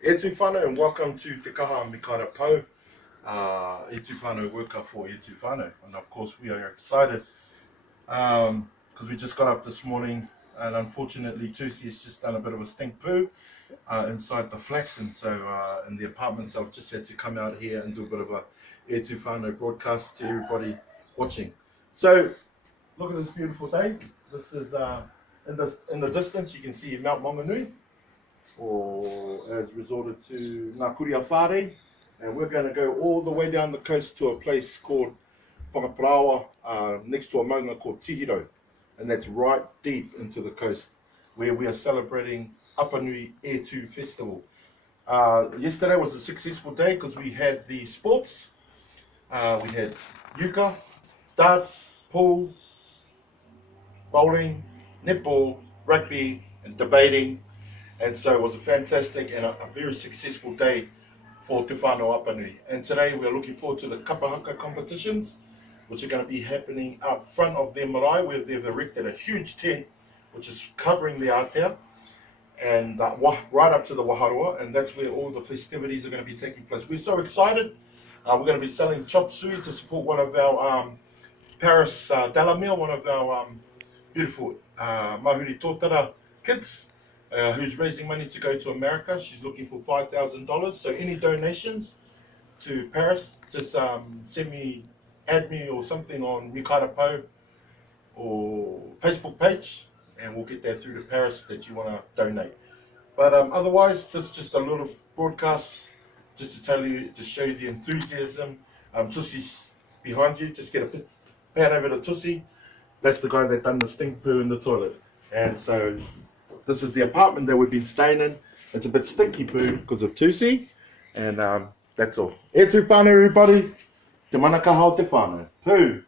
E tu whanau and welcome to Te Kaha Mikaira Pau, E tu whanau worker for E tu whanau. And of course we are excited because we just got up this morning and unfortunately Tusi's just done a bit of a stink poo inside the flats, and so in the apartments I've just had to come out here and do a bit of a E tu whanau broadcast to everybody watching. So look at this beautiful day. This is in the distance you can see Mount Maunganui, or as resorted to Ngā Whare, and we're going to go all the way down the coast to a place called Whakaparawa, next to a maunga called Tihiro, and that's right deep into the coast, where we are celebrating Apanui Air 2 Festival. Yesterday was a successful day because we had the sports. We had euchre, darts, pool, bowling, netball, rugby, and debating. And so it was a fantastic and a very successful day for Te Whanau Apanui. And today we're looking forward to the kapahaka competitions, which are going to be happening out front of their marae, where they've erected a huge tent which is covering the aotea and right up to the waharua, and that's where all the festivities are going to be taking place. We're so excited. We're going to be selling chop suey to support one of our Paris Dalamil, one of our beautiful Mahuri Tōtara kids, who's raising money to go to America. She's looking for $5,000. So any donations to Paris, just add me or something on Mikaira Pau or Facebook page, and we'll get that through to Paris that you want to donate. But otherwise, this is just a little broadcast just to tell you, to show you the enthusiasm. Tusi's behind you. Just get a pan over to Tusi. That's the guy that done the stink poo in the toilet. And so this is the apartment that we've been staying in. It's a bit stinky poo because of Tusi. And that's all. E tu whanau, everybody. Te mana kaha o te whanau. Poo.